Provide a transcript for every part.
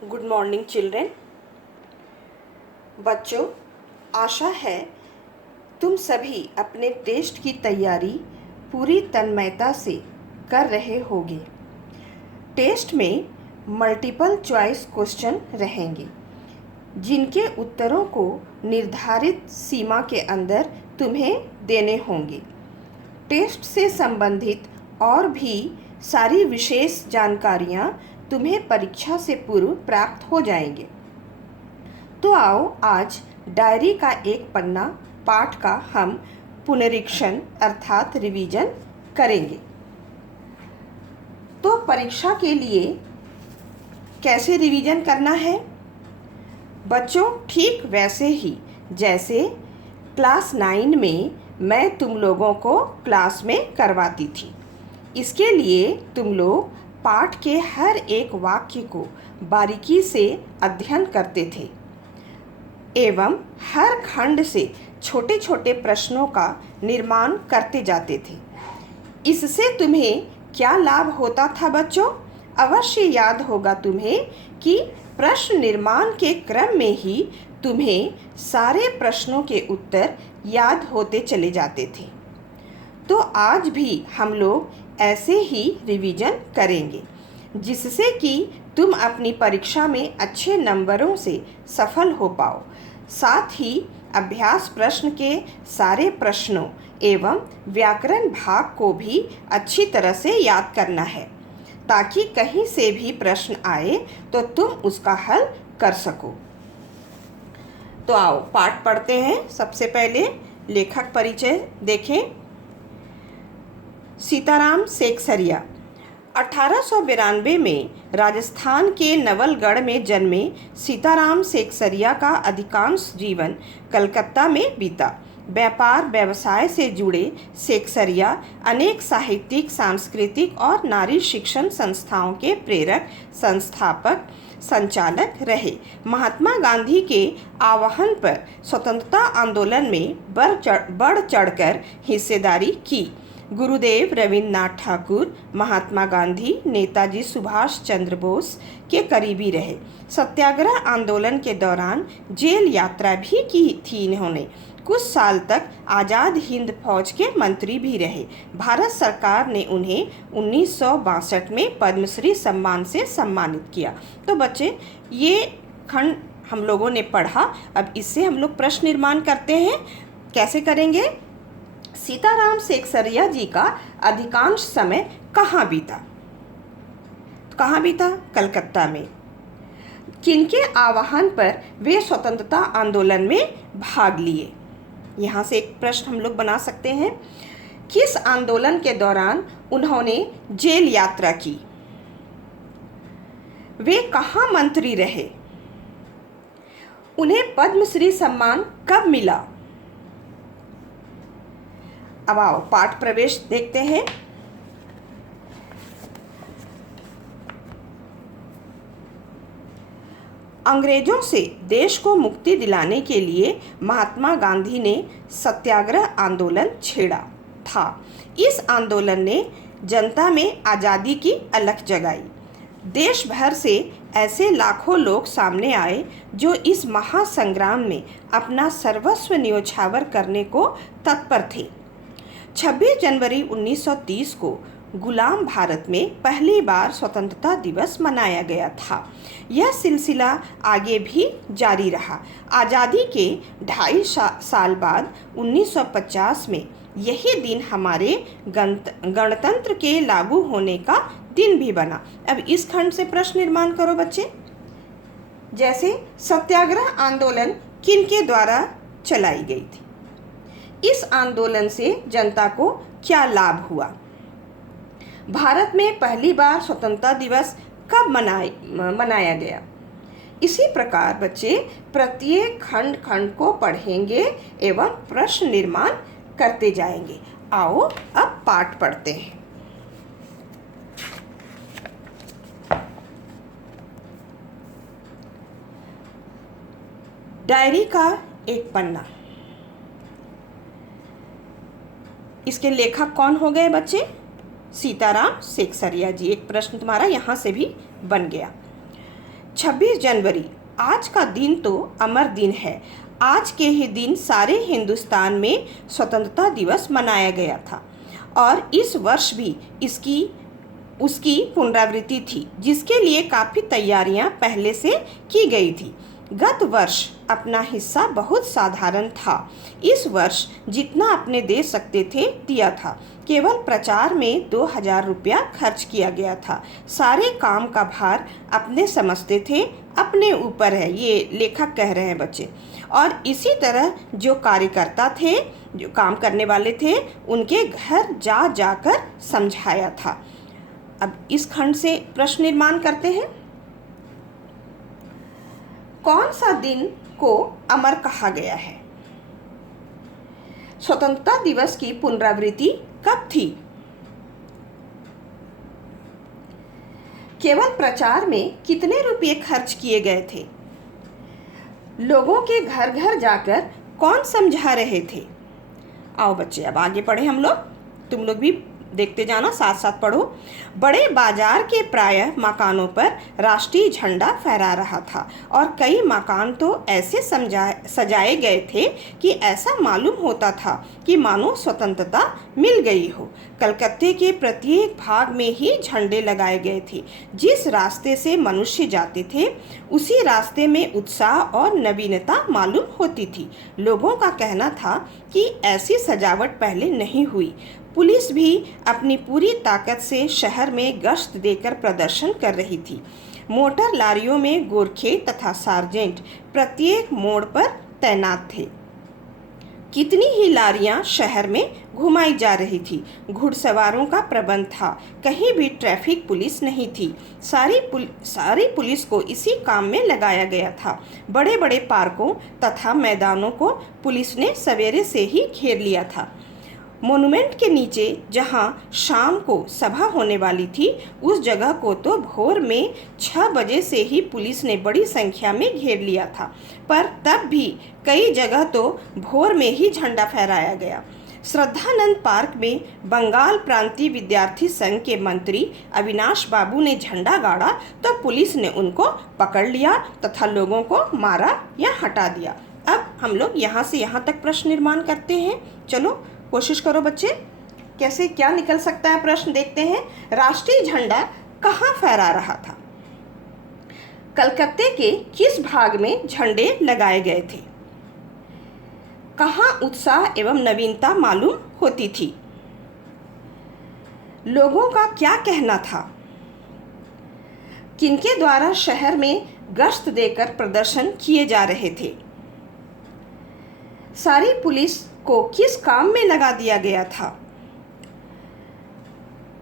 Good morning children. बच्चों, आशा है तुम सभी अपने टेस्ट की तैयारी पूरी तन्मयता से कर रहे होगे। टेस्ट में मल्टीपल चॉइस क्वेश्चन रहेंगे जिनके उत्तरों को निर्धारित सीमा के अंदर तुम्हें देने होंगे। टेस्ट से संबंधित और भी सारी विशेष जानकारियाँ तुम्हें परीक्षा से पूर्व प्राप्त हो जाएंगे। तो आओ आज डायरी का एक पन्ना पाठ का हम पुनरीक्षण अर्थात रिवीजन करेंगे। तो परीक्षा के लिए कैसे रिवीजन करना है बच्चों? ठीक वैसे ही जैसे क्लास 9 में मैं तुम लोगों को क्लास में करवाती थी। इसके लिए तुम लोग पाठ के हर एक वाक्य को बारीकी से अध्ययन करते थे एवं हर खंड से छोटे छोटे प्रश्नों का निर्माण करते जाते थे। इससे तुम्हें क्या लाभ होता था बच्चों? अवश्य याद होगा तुम्हें कि प्रश्न निर्माण के क्रम में ही तुम्हें सारे प्रश्नों के उत्तर याद होते चले जाते थे। तो आज भी हम लोग ऐसे ही रिवीजन करेंगे जिससे कि तुम अपनी परीक्षा में अच्छे नंबरों से सफल हो पाओ। साथ ही अभ्यास प्रश्न के सारे प्रश्नों एवं व्याकरण भाग को भी अच्छी तरह से याद करना है ताकि कहीं से भी प्रश्न आए तो तुम उसका हल कर सको। तो आओ पाठ पढ़ते हैं। सबसे पहले लेखक परिचय देखें। सीताराम सेकसरिया 1892 में राजस्थान के नवलगढ़ में जन्मे सीताराम सेकसरिया का अधिकांश जीवन कलकत्ता में बीता। व्यापार व्यवसाय से जुड़े सेकसरिया अनेक साहित्यिक, सांस्कृतिक और नारी शिक्षण संस्थाओं के प्रेरक, संस्थापक, संचालक रहे। महात्मा गांधी के आह्वान पर स्वतंत्रता आंदोलन में बढ़ चढ़कर हिस्सेदारी की। गुरुदेव रविन्द्रनाथ ठाकुर महात्मा गांधी, नेताजी सुभाष चंद्र बोस के करीबी रहे। सत्याग्रह आंदोलन के दौरान जेल यात्रा भी की थी इन्होंने। कुछ साल तक आज़ाद हिंद फौज के मंत्री भी रहे। भारत सरकार ने उन्हें 1962 में पद्मश्री सम्मान से सम्मानित किया। तो बच्चे, ये खंड हम लोगों ने पढ़ा। अब इससे हम लोग प्रश्न निर्माण करते हैं। कैसे करेंगे? सीताराम सेकसरिया जी का अधिकांश समय कहाँ बीता? कहाँ बीता? कलकत्ता में। किनके आह्वान पर वे स्वतंत्रता आंदोलन में भाग लिए? यहाँ से एक प्रश्न हम लोग बना सकते हैं। किस आंदोलन के दौरान उन्होंने जेल यात्रा की? वे कहाँ मंत्री रहे? उन्हें पद्मश्री सम्मान कब मिला? अब आओ पाठ प्रवेश देखते हैं। अंग्रेजों से देश को मुक्ति दिलाने के लिए महात्मा गांधी ने सत्याग्रह आंदोलन छेड़ा था। इस आंदोलन ने जनता में आज़ादी की अलख जगाई। देश भर से ऐसे लाखों लोग सामने आए जो इस महासंग्राम में अपना सर्वस्व न्योछावर करने को तत्पर थे। 26 जनवरी 1930 को गुलाम भारत में पहली बार स्वतंत्रता दिवस मनाया गया था। यह सिलसिला आगे भी जारी रहा। आज़ादी के 2.5 साल बाद 1950 में यही दिन हमारे गणतंत्र के लागू होने का दिन भी बना। अब इस खंड से प्रश्न निर्माण करो बच्चे। जैसे सत्याग्रह आंदोलन किनके द्वारा चलाई गई थी? इस आंदोलन से जनता को क्या लाभ हुआ? भारत में पहली बार स्वतंत्रता दिवस कब मनाया गया? इसी प्रकार बच्चे प्रत्येक खंड को पढ़ेंगे एवं प्रश्न निर्माण करते जाएंगे। आओ अब पाठ पढ़ते हैं। डायरी का एक पन्ना। इसके लेखक कौन हो गए बच्चे? सीताराम सेकसरिया जी। एक प्रश्न तुम्हारा यहाँ से भी बन गया। 26 जनवरी आज का दिन तो अमर दिन है। आज के ही दिन सारे हिंदुस्तान में स्वतंत्रता दिवस मनाया गया था और इस वर्ष भी उसकी पुनरावृत्ति थी, जिसके लिए काफ़ी तैयारियां पहले से की गई थी। गत वर्ष अपना हिस्सा बहुत साधारण था। इस वर्ष जितना अपने दे सकते थे दिया था। केवल प्रचार में 2000 रुपया खर्च किया गया था। सारे काम का भार अपने समझते थे, अपने ऊपर है, ये लेखक कह रहे हैं बच्चे। और इसी तरह जो कार्यकर्ता थे, जो काम करने वाले थे, उनके घर जा जाकर समझाया था। अब इस खंड से प्रश्न निर्माण करते हैं। कौन सा दिन को अमर कहा गया है? स्वतंत्रता दिवस की पुनरावृत्ति कब थी? केवल प्रचार में कितने रुपये खर्च किए गए थे? लोगों के घर घर जाकर कौन समझा रहे थे? आओ बच्चे अब आगे पढ़े हम लोग। तुम लोग भी देखते जाना, साथ साथ पढ़ो। बड़े बाजार के प्रायः मकानों पर राष्ट्रीय झंडा फहरा रहा था और कई मकान तो ऐसे सजाए गए थे कि ऐसा मालूम होता था कि मानो स्वतंत्रता मिल गई हो। कलकत्ते के प्रत्येक भाग में ही झंडे लगाए गए थे। जिस रास्ते से मनुष्य जाते थे उसी रास्ते में उत्साह और नवीनता मालूम होती थी। लोगों का कहना था कि ऐसी सजावट पहले नहीं हुई। पुलिस भी अपनी पूरी ताकत से शहर में गश्त देकर प्रदर्शन कर रही थी। मोटर लारियों में गोरखे तथा सार्जेंट प्रत्येक मोड़ पर तैनात थे। कितनी ही लारियां शहर में घुमाई जा रही थी। घुड़सवारों का प्रबंध था। कहीं भी ट्रैफिक पुलिस नहीं थी। सारी पुलिस को इसी काम में लगाया गया था। बड़े बड़े पार्कों तथा मैदानों को पुलिस ने सवेरे से ही घेर लिया था। मोनुमेंट के नीचे जहां शाम को सभा होने वाली थी, उस जगह को तो भोर में 6 बजे से ही पुलिस ने बड़ी संख्या में घेर लिया था। पर तब भी कई जगह तो भोर में ही झंडा फहराया गया। श्रद्धानंद पार्क में बंगाल प्रांतीय विद्यार्थी संघ के मंत्री अविनाश बाबू ने झंडा गाड़ा तो पुलिस ने उनको पकड़ लिया तथा लोगों को मारा या हटा दिया। अब हम लोग यहाँ से यहाँ तक प्रश्न निर्माण करते हैं। चलो कोशिश करो बच्चे, कैसे क्या निकल सकता है प्रश्न देखते हैं। राष्ट्रीय झंडा कहाँ फहरा रहा था? कलकत्ते के किस भाग में झंडे लगाए गए थे? कहाँ उत्साह एवं नवीनता मालूम होती थी? लोगों का क्या कहना था? किनके द्वारा शहर में गश्त देकर प्रदर्शन किए जा रहे थे? सारी पुलिस को किस काम में लगा दिया गया था?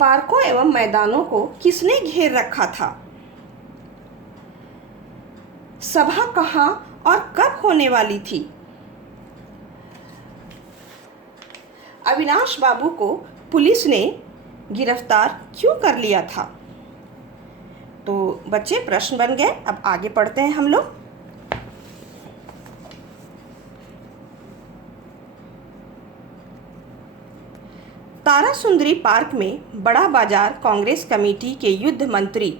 पार्कों एवं मैदानों को किसने घेर रखा था? सभा कहाँ और कब होने वाली थी? अविनाश बाबू को पुलिस ने गिरफ्तार क्यों कर लिया था? तो बच्चे प्रश्न बन गए। अब आगे पढ़ते हैं हम लोग। तारासुंदरी पार्क में बड़ा बाजार कांग्रेस कमेटी के युद्ध मंत्री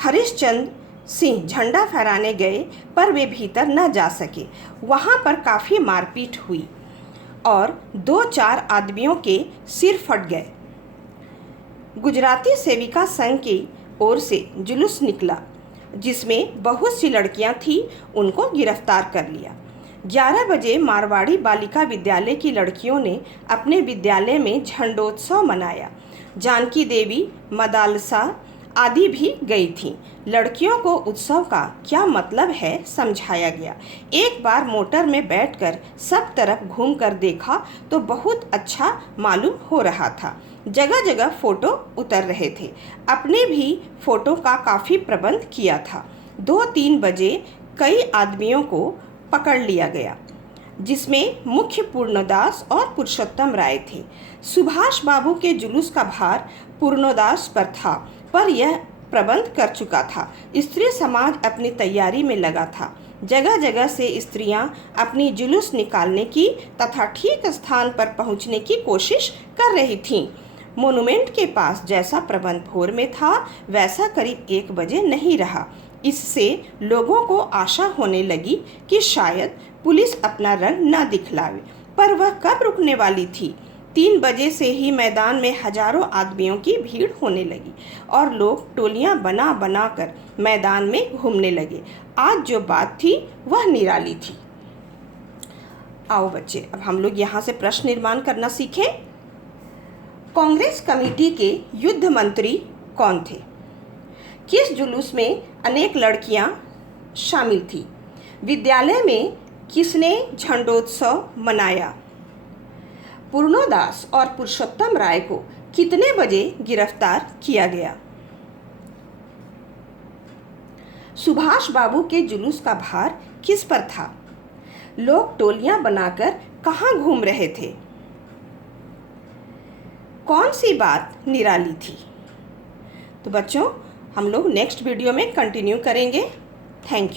हरिश्चंद्र सिंह झंडा फहराने गए, पर वे भीतर न जा सके। वहां पर काफ़ी मारपीट हुई और 2-4 आदमियों के सिर फट गए। गुजराती सेविका संघ की ओर से जुलूस निकला, जिसमें बहुत सी लड़कियां थीं। उनको गिरफ्तार कर लिया। 11 बजे मारवाड़ी बालिका विद्यालय की लड़कियों ने अपने विद्यालय में झंडोत्सव मनाया। जानकी देवी, मदालसा आदि भी गई थीं। लड़कियों को उत्सव का क्या मतलब है समझाया गया। एक बार मोटर में बैठकर सब तरफ घूमकर देखा तो बहुत अच्छा मालूम हो रहा था। जगह जगह फ़ोटो उतर रहे थे। अपने भी फ़ोटो का काफ़ी प्रबंध किया था। 2-3 बजे कई आदमियों को पकड़ लिया गया, जिसमें मुख्य पूर्णदास और पुरुषोत्तम राय थे। सुभाष बाबू के जुलूस का भार पूर्णदास पर था, पर यह प्रबंध कर चुका था। स्त्री समाज अपनी तैयारी में लगा था। जगह जगह से स्त्रियां अपनी जुलूस निकालने की तथा ठीक स्थान पर पहुंचने की कोशिश कर रही थीं। मोनुमेंट के पास जैसा प्रबंध भोर में था, वैसा करीब 1 बजे नहीं रहा। इससे लोगों को आशा होने लगी कि शायद पुलिस अपना रंग न दिखलावे, पर वह कब रुकने वाली थी। 3 बजे से ही मैदान में हजारों आदमियों की भीड़ होने लगी और लोग टोलियां बना बना कर मैदान में घूमने लगे। आज जो बात थी वह निराली थी। आओ बच्चे, अब हम लोग यहाँ से प्रश्न निर्माण करना सीखें। कांग्रेस कमेटी के युद्ध मंत्री कौन थे? किस जुलूस में अनेक लड़कियां शामिल थी? विद्यालय में किसने झंडोत्सव मनाया? पूर्णोदास और पुरुषोत्तम राय को कितने बजे गिरफ्तार किया गया? सुभाष बाबू के जुलूस का भार किस पर था? लोग टोलियां बनाकर कहाँ घूम रहे थे? कौन सी बात निराली थी? तो बच्चों, हम लोग नेक्स्ट वीडियो में कंटिन्यू करेंगे। Thank you.